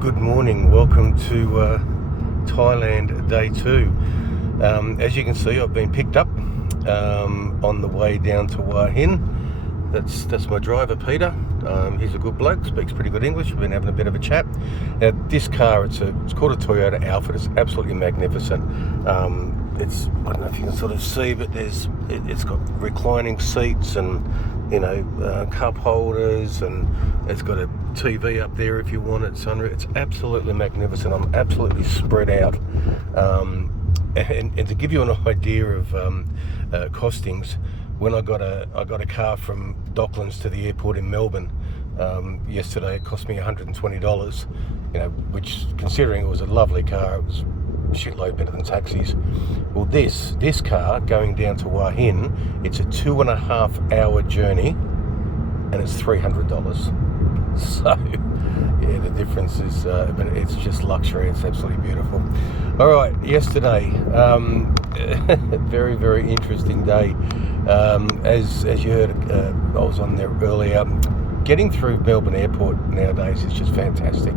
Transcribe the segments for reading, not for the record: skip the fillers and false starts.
Good morning, welcome to Thailand day 2. As you can see, I've been picked up on the way down to Hua Hin. That's my driver, Peter. He's a good bloke, speaks pretty good English. We've been having a bit of a chat. Now, this car, it's called a Toyota Alphard. It's absolutely magnificent. I don't know if you can sort of see, but it's got reclining seats and cup holders, and it's got a TV up there if you want it, sunroof. It's absolutely magnificent. I'm absolutely spread out. And to give you an idea of costings, when I got a car from Docklands to the airport in Melbourne yesterday, it cost me $120. Which, considering it was a lovely car, it was a shitload better than taxis. Well, this car going down to Hua Hin, it's a 2.5 hour journey, and it's $300. So yeah, the difference is, but it's just luxury. It's absolutely beautiful. All right, yesterday, very, very interesting day. As you heard, I was on there earlier. Getting through Melbourne Airport nowadays is just fantastic.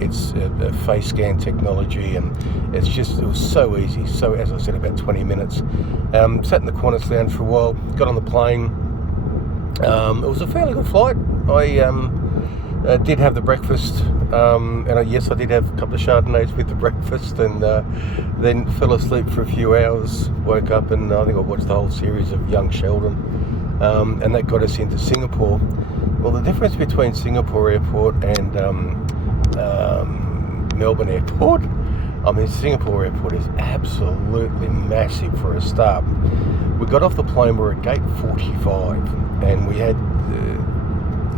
It's a face scan technology, and it was so easy. So, as I said, about 20 minutes. Sat in the Qantas lounge for a while, got on the plane. It was a fairly good flight. I did have the breakfast, and yes, I did have a couple of Chardonnays with the breakfast, and then fell asleep for a few hours, woke up, and I think I watched the whole series of Young Sheldon, and that got us into Singapore. Well, the difference between Singapore Airport and Melbourne Airport, Singapore Airport is absolutely massive for a start. We got off the plane, we were at gate 45, and we had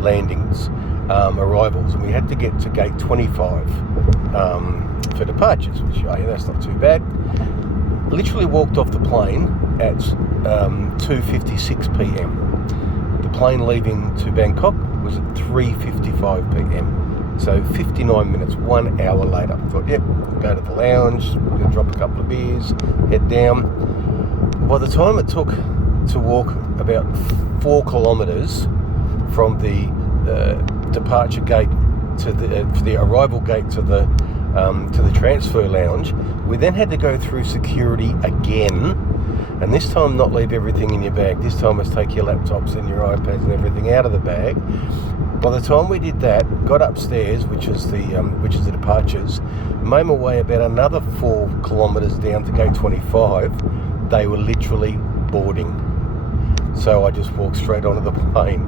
landings, arrivals, and we had to get to gate 25 for departures, which that's not too bad. Literally walked off the plane at 2:56 p.m. The plane leaving to Bangkok was at 3:55 p.m. So 59 minutes, 1 hour later. I thought, go to the lounge, drop a couple of beers, head down. By the time it took to walk about 4 kilometres from the departure gate to the arrival gate to the transfer lounge, we then had to go through security again, and this time not leave everything in your bag. This time was take your laptops and your iPads and everything out of the bag. By the time we did that, got upstairs, which is the departures, made my way about another 4 kilometres down to gate 25. They were literally boarding, so I just walked straight onto the plane.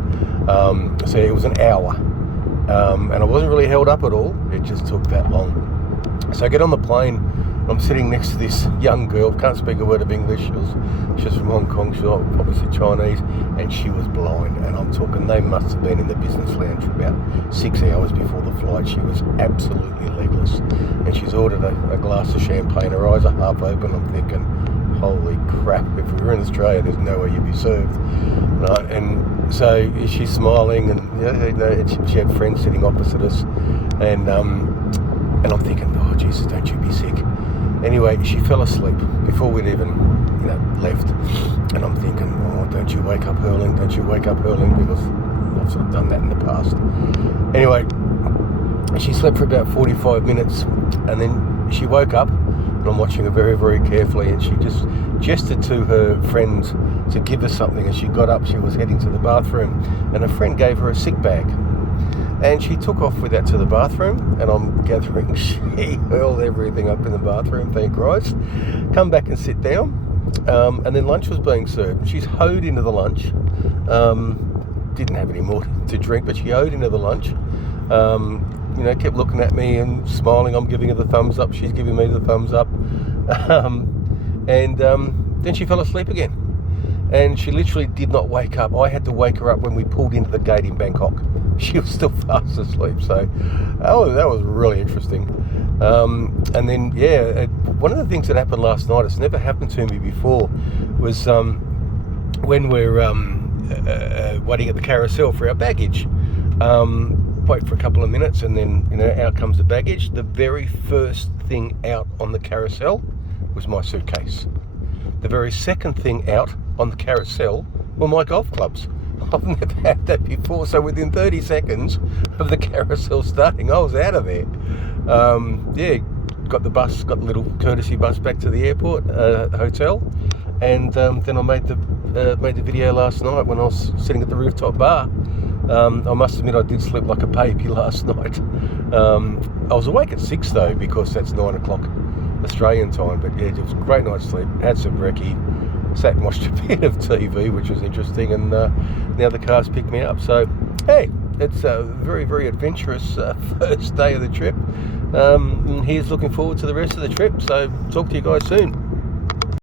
So it was an hour, and I wasn't really held up at all. It just took that long. So I get on the plane. I'm sitting next to this young girl, can't speak a word of English. She was from Hong Kong, she was obviously Chinese, and she was blind. And I'm talking, they must have been in the business lounge for about 6 hours before the flight. She was absolutely legless. And she's ordered a glass of champagne. Her eyes are half open. I'm thinking, holy crap, if we were in Australia, there's no way you'd be served. Right? And so she's smiling, and she had friends sitting opposite us. And I'm thinking, oh, Jesus, don't you be sick. Anyway, she fell asleep before we'd even, left. And I'm thinking, oh, don't you wake up hurling, because I've sort of done that in the past. Anyway, she slept for about 45 minutes, and then she woke up, and I'm watching her very, very carefully, and she just gestured to her friend to give her something. As she got up, she was heading to the bathroom, and her friend gave her a sick bag. And she took off with that to the bathroom, and I'm gathering she hurled everything up in the bathroom, thank Christ. Come back and sit down, and then lunch was being served. She's hoed into the lunch. Didn't have any more to drink, but she hoed into the lunch. Kept looking at me and smiling. I'm giving her the thumbs up. She's giving me the thumbs up. And then she fell asleep again. And she literally did not wake up. I had to wake her up when we pulled into the gate in Bangkok. She was still fast asleep. So that was really interesting. And then, one of the things that happened last night, it's never happened to me before, was when we're waiting at the carousel for our baggage. Wait for a couple of minutes, and then out comes the baggage. The very first thing out on the carousel was my suitcase. The very second thing out on the carousel were my golf clubs. I've never had that before. So within 30 seconds of the carousel starting, I was out of there. Yeah, got the little courtesy bus back to the airport hotel, and then I made the video last night when I was sitting at the rooftop bar. I must admit I did sleep like a baby last night. I was awake at 6 though, because that's 9 o'clock Australian time. But yeah, it was a great night's sleep. Had some brekkie, sat and watched a bit of TV, which was interesting, and now the cars picked me up. So hey, it's a very, very adventurous first day of the trip. And here's looking forward to the rest of the trip. So talk to you guys soon.